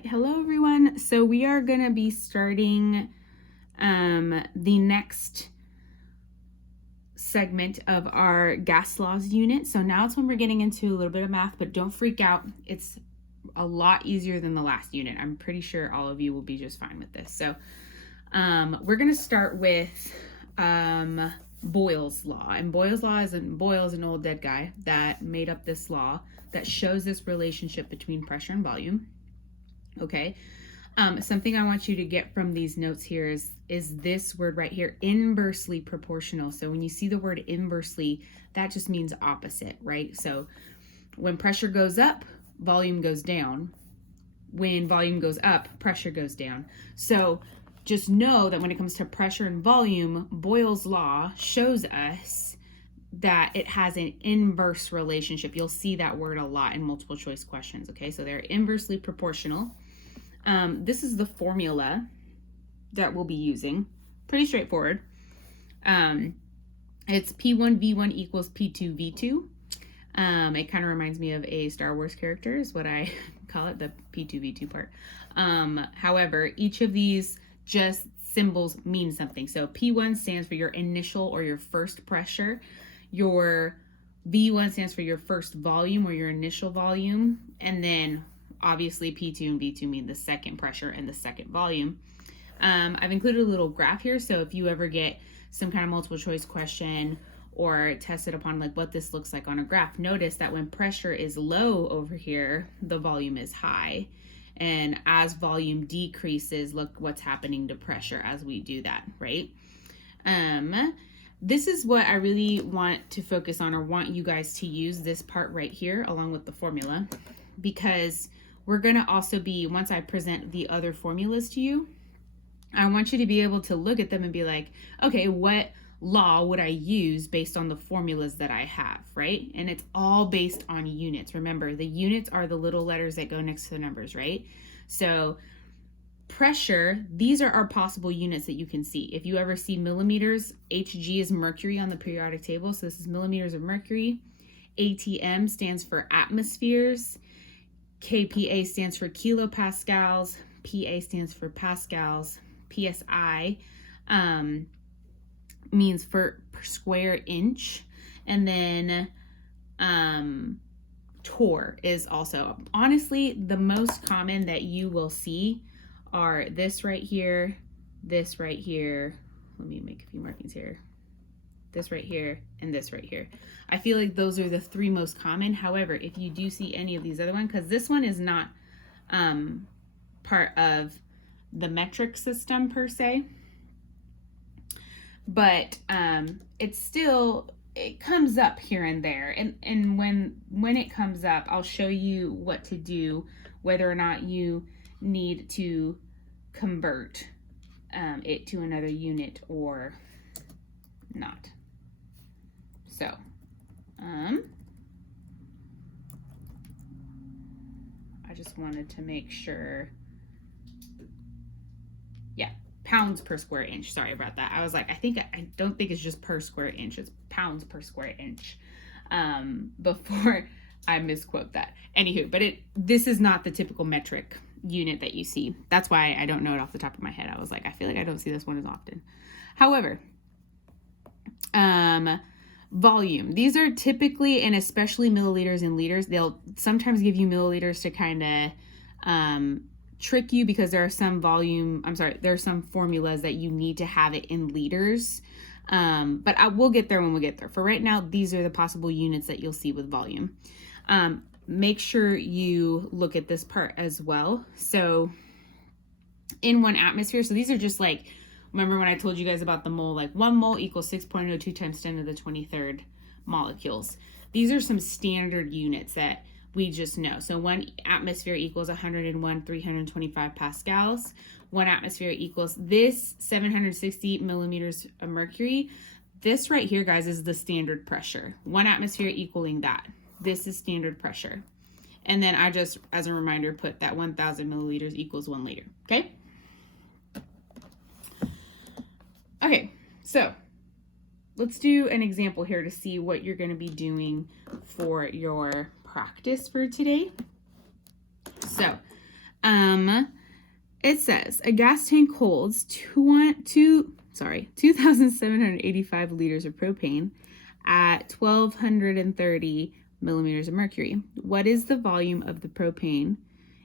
right, hello everyone. So we are going to be starting the next segment of our gas laws unit. So now it's when we're getting into a little bit of math, but don't freak out. It's a lot easier than the last unit. I'm pretty sure all of you will be just fine with this. So we're going to start with Boyle's law. And Boyle's law is an old dead guy that made up this law that shows this relationship between pressure and volume. Okay. Something I want you to get from these notes here is this word right here, inversely proportional. So when you see the word inversely, that just means opposite, right? So when pressure goes up, volume goes down. When volume goes up, pressure goes down. So just know that when it comes to pressure and volume, Boyle's law shows us that it has an inverse relationship. You'll see that word a lot in multiple choice questions, okay? So they're inversely proportional. This is the formula that we'll be using. Pretty straightforward. It's P1V1 equals P2V2. It kind of reminds me of a Star Wars character is what I call it, the P2V2 part. However, each of these just symbols mean something. So P1 stands for your initial or your first pressure. Your V1 stands for your first volume or your initial volume. And then obviously P2 and V2 mean the second pressure and the second volume. I've included a little graph here. So if you ever get some kind of multiple choice question or tested upon like what this looks like on a graph, notice that when pressure is low over here, the volume is high. And as volume decreases, look what's happening to pressure as we do that, right? This is what I really want to focus on, or want you guys to use this part right here along with the formula, because we're going to also be, once I present the other formulas to you, I want you to be able to look at them and be like, okay, what law would I use based on the formulas that I have, right? And it's all based on units. Remember, the units are the little letters that go next to the numbers, right? So pressure, these are our possible units that you can see. If you ever see millimeters, Hg is mercury on the periodic table. So this is millimeters of mercury. ATM stands for atmospheres. kPa stands for kilopascals. Pa stands for pascals. PSI means per square inch. And then torr is also, honestly, the most common that you will see are this right here, this right here. Let me make a few markings here. This right here, and this right here. I feel like those are the three most common. However, if you do see any of these other ones, because this one is not part of the metric system per se, but it's still, it comes up here and there. And when it comes up, I'll show you what to do, whether or not you need to convert it to another unit or not. So, I just wanted to make sure, yeah, pounds per square inch. Sorry about that. I was like, I don't think it's just per square inch, it's pounds per square inch, before I misquote that. Anywho, but this is not the typical metric unit that you see. That's why I don't know it off the top of my head. I was like, I feel like I don't see this one as often. However, volume. These are typically, and especially milliliters and liters, they'll sometimes give you milliliters to kind of trick you, because there are some there are some formulas that you need to have it in liters. But we'll get there when we get there. For right now, these are the possible units that you'll see with volume. Make sure you look at this part as well. So in 1 atmosphere, so these are just like, remember when I told you guys about the mole, like 1 mole equals 6.02 times 10 to the 23rd molecules. These are some standard units that we just know. So 1 atmosphere equals 101,325 pascals. 1 atmosphere equals this 760 millimeters of mercury. This right here, guys, is the standard pressure. 1 atmosphere equaling that. This is standard pressure. And then I just, as a reminder, put that 1,000 milliliters equals 1 liter. Okay? Okay, so let's do an example here to see what you're going to be doing for your practice for today. So It says a gas tank holds 2,785 liters of propane at 1,230 millimeters of mercury. What is the volume of the propane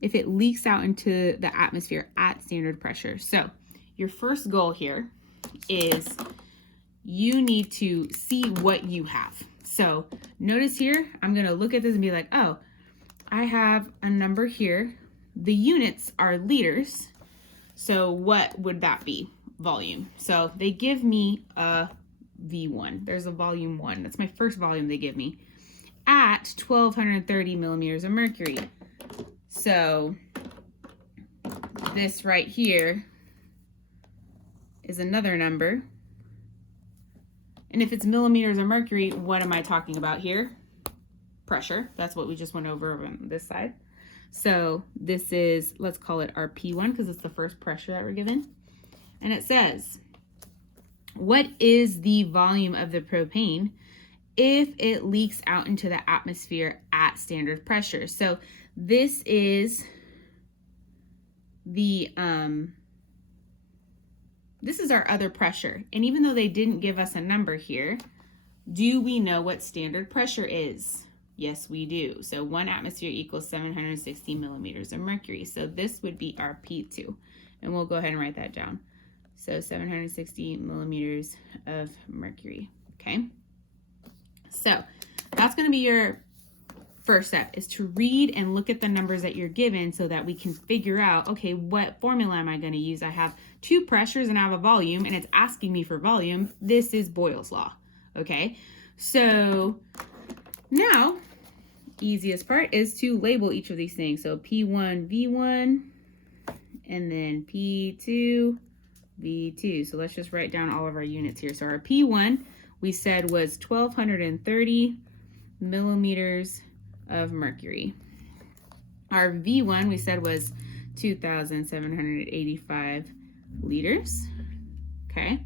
if it leaks out into the atmosphere at standard pressure? So your first goal here is you need to see what you have. So notice here, I'm going to look at this and be like, oh, I have a number here. The units are liters. So what would that be? Volume. So they give me a V1. There's a volume 1. That's my first volume they give me at 1,230 millimeters of mercury. So this right here is another number. And if it's millimeters of mercury, what am I talking about here? Pressure. That's what we just went over on this side. So this is, let's call it our P1 because it's the first pressure that we're given. And it says, what is the volume of the propane if it leaks out into the atmosphere at standard pressure? So this is the, this is our other pressure. And even though they didn't give us a number here, do we know what standard pressure is? Yes, we do. So 1 atmosphere equals 760 millimeters of mercury. So this would be our P2. And we'll go ahead and write that down. So 760 millimeters of mercury. Okay. So that's going to be your first step, is to read and look at the numbers that you're given so that we can figure out, okay, what formula am I going to use? I have 2 pressures and I have a volume and it's asking me for volume. This is Boyle's law. Okay. So now, easiest part is to label each of these things. So P1, V1, and then P2, V2. So let's just write down all of our units here. So our P1, we said was 1,230 millimeters of mercury. Our V1, we said was 2,785 liters. Okay.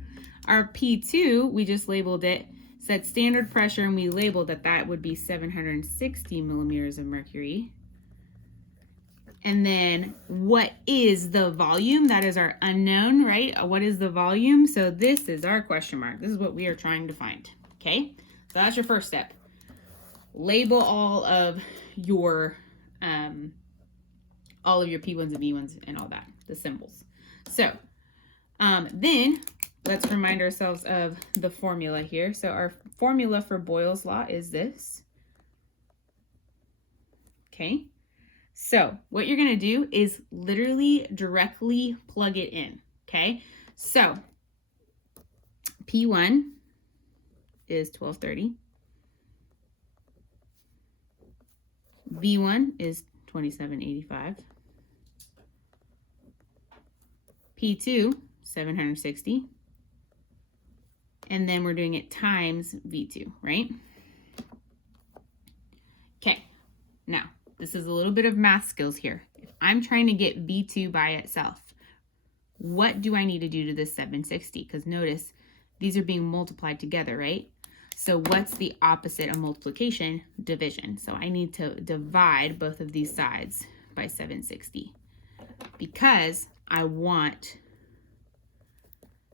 Our P2, we just labeled it, said standard pressure, and we labeled that would be 760 millimeters of mercury. And then what is the volume? That is our unknown, right? What is the volume? So this is our question mark. This is what we are trying to find. Okay, so that's your first step. Label all of your P1s and V1s and all that, the symbols. So then let's remind ourselves of the formula here. So our formula for Boyle's law is this. Okay. So what you're going to do is literally directly plug it in. Okay. So P1 is 1,230. V1 is 2,785. P2, 760. And then we're doing it times V2, right? Okay, now this is a little bit of math skills here. If I'm trying to get V2 by itself, what do I need to do to this 760? Because notice these are being multiplied together, right? So what's the opposite of multiplication? Division. So I need to divide both of these sides by 760 because I want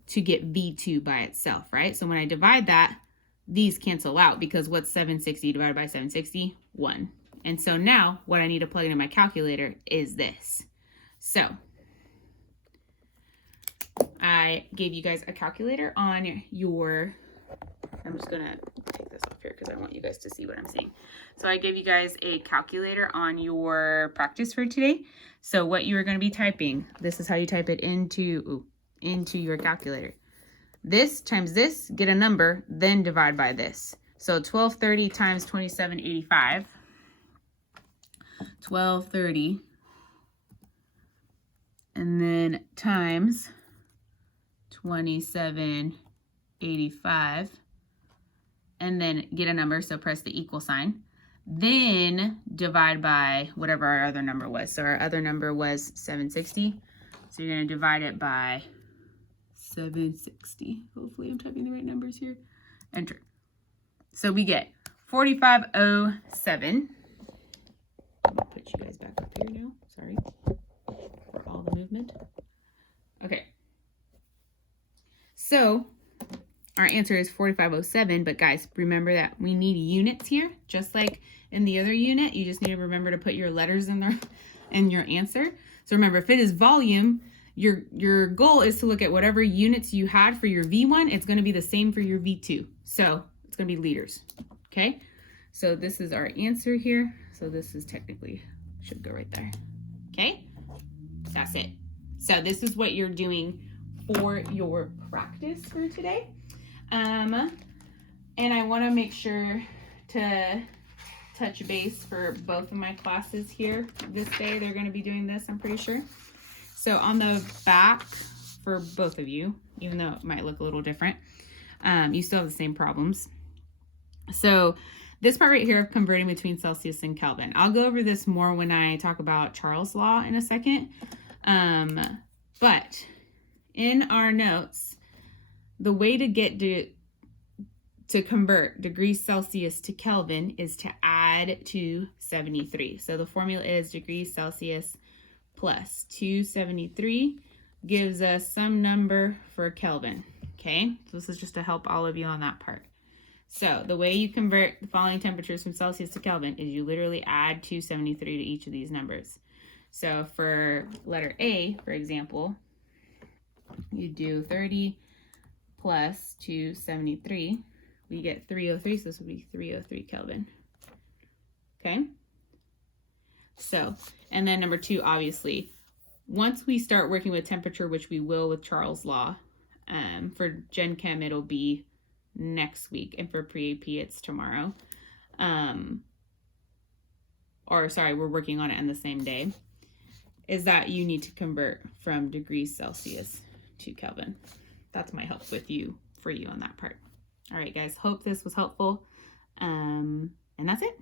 to get V2 by itself, right? So when I divide that, these cancel out because what's 760 divided by 760? 1. And so now what I need to plug into my calculator is this. So I gave you guys a calculator on your, I'm just gonna take this off here because I want you guys to see what I'm saying. So I gave you guys a calculator on your practice for today. So what you are gonna be typing, this is how you type it into your calculator. This times this, get a number, then divide by this. So 1,230 times 2,785. 1,230. And then times 2,785. And then get a number, so press the equal sign. Then divide by whatever our other number was. So our other number was 760. So you're going to divide it by 760. Hopefully I'm typing the right numbers here. Enter. So we get 4507. I'm going to put you guys back up here now. Sorry. movement. Okay. So our answer is 4507, but guys, remember that we need units here, just like in the other unit. You just need to remember to put your letters in there in your answer. So remember, if it is volume, your goal is to look at whatever units you had for your V1. It's going to be the same for your V2. So it's going to be liters. Okay. So this is our answer here. So this is technically, should go right there. Okay. That's it. So this is what you're doing for your practice for today. And I want to make sure to touch base for both of my classes here this day. They're going to be doing this, I'm pretty sure. So on the back for both of you, even though it might look a little different, you still have the same problems. So this part right here of converting between Celsius and Kelvin, I'll go over this more when I talk about Charles' law in a second. But in our notes, the way to get to convert degrees Celsius to Kelvin is to add 273. So the formula is degrees Celsius plus 273 gives us some number for Kelvin. Okay, so this is just to help all of you on that part. So the way you convert the following temperatures from Celsius to Kelvin is you literally add 273 to each of these numbers. So for letter A, for example, you do 30 plus 273. We get 303, so this would be 303 Kelvin. Okay? So, and then number 2, obviously, once we start working with temperature, which we will with Charles' law, for Gen Chem, it'll be next week, and for Pre-AP, it's tomorrow. Or sorry, we're working on it on the same day, is that you need to convert from degrees Celsius to Kelvin. That's my help with you, for you on that part. All right, guys, hope this was helpful. And that's it.